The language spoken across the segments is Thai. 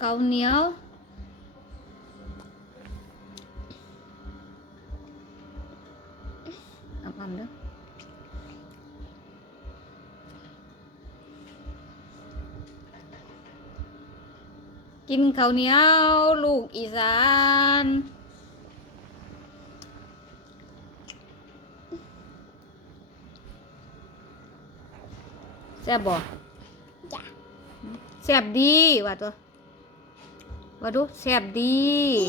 ข้าวเหนียว เอาความเด้อกินข้าวเหนียวลูกอีสานแซ่บบ่จ้ะแซ่บดีว่าตัว ว่าดูแซ่บดี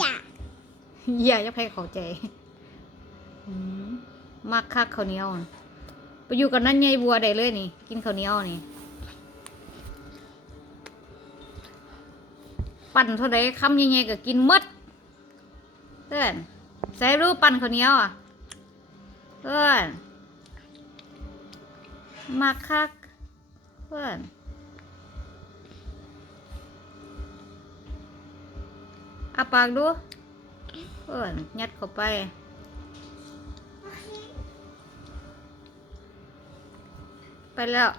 อย่าอย่าจะให้เข้าใจอืมมักคักข้าวเหนียวอะไปอยู่กับนั่นยายบัวได้เลยนี่ กินข้าวเหนียวนี่ ปั่นเท่าใดคำยังไงก็กินหมดเพื่อนใส่รูปปั่นข้าวเหนียวอะเพื่อนมักคักเพื่อน อาปากดูเพื่อนยัดเข้าไป ไปแล้ว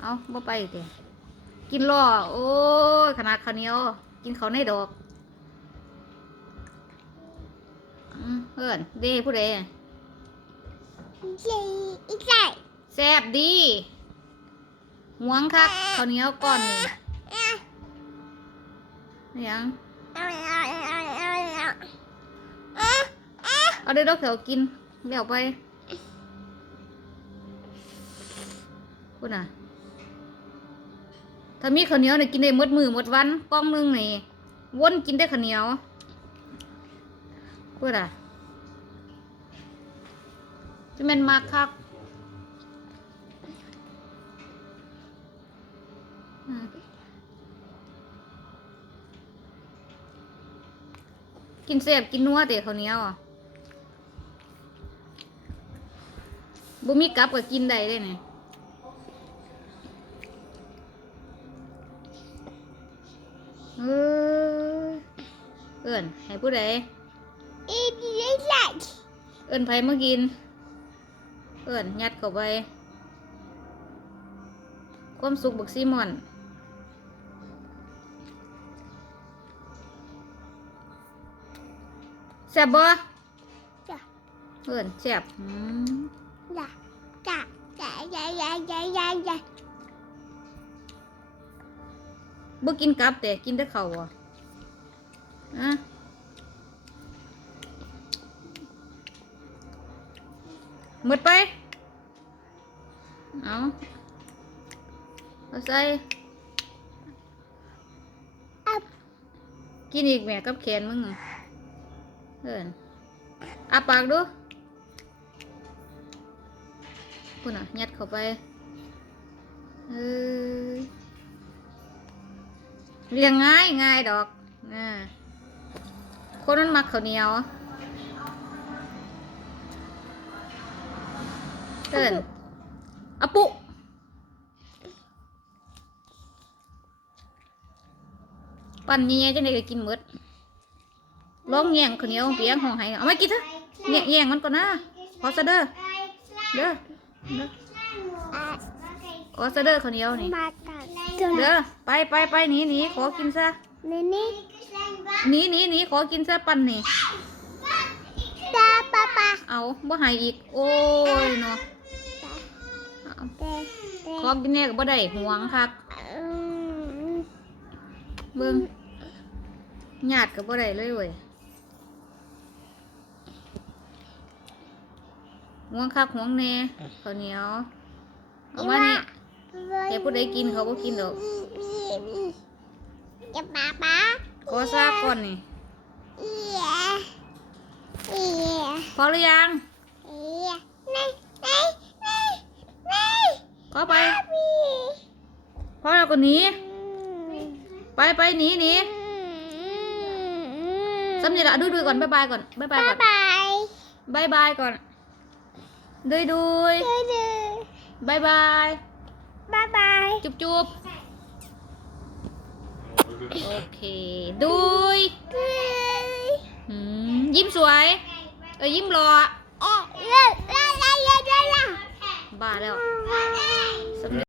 เอาบ่ไปเดี๋กินล่อ โอ้ยขนาดข้าวเหนียว กินเขาวในดอกอืมเพื่อนเด้ผู้ใดเจ๊อีกใจแซ่บดีหวงคักข้าวเหนียวก้อนนี่ยัง เอาได้ดอกเขียวกินเดี๋ยวไปพูดนะถ้ามีข้าวเหนียวเนี่ยกินได้หมดมือหมดวันกล้องนึงนี่วนกินได้ข้าวเหนียวพูดอะจะเป็นมากคักกินเสียบกินนัวเตะข้าวเหนียวอะ บ่มีกับก็กินได้เลยนี่เออเอิ้นให้ผู้ใดอีกใจเอิ้นไผมากิน เอิ้นยัดเข้าไป ความสุขบักซีมอนแซ่บบ่จ้ะเอิ้นแซ่บอืม อยากจะจะจะจะจะจะจะบ่กินกับแต่กินแต่เขาอะอะหมดไปเอาเอาใส่กินอีกแม่กับแขนมึงเอินอาปากดู คุณอะยัดเข้าไปเออเรียงง่ายง่ายดอกอ่าคนมันมักข้าวเหนียวเอินอปุปั่นยังไงจังไดก็กินหมดลองแย่งข้าวเหนียวเปียกห้องไห้เอามากินเถอะแย่งแย่งมันก่อนนะขอซะเด้อเด้อ เด้ออะขอซะเด้อข้าวเหนียวนี่ มาตัดจนเด้อไปไปไปหนีหนีขอกินซะนี่นี่หนีหนีหนีขอกินซะปั่นนี่ ตาปะปะเอาบ่ให้อีก โอ้ยเนาะเอาเตะเตะขอกินแน่ก็บ่ได้หวงคัก อืมเบิ่งญาติก็บ่ได้เลยเว้ย หวงคักหวงแน่ข้าวเหนียวเอามานี่แต่ผู้ใดกินเขาก็กินดอกจะปะปะขอซากก่อนนี่เอียเอียพอหรือยังเอียนี่นี่นี่นี่ขอไปพี่พอแล้วก็หนีไปไปหนีหนีสำเนียละดูดูก่อนบ๊ายบายก่อนบ๊ายบายบ๊าก่ยอนบายบ๊ายบายก่อน ดุยดุยดื้อดื้อบ๊ายบายบ๊ายบายจุบจุบโอเคดุยดื้อหืมยิ้มสวย เออยิ้มรอเอ๊ะเล่นเล่นเล่นเล่นเล่นบ้าแล้ว เล่น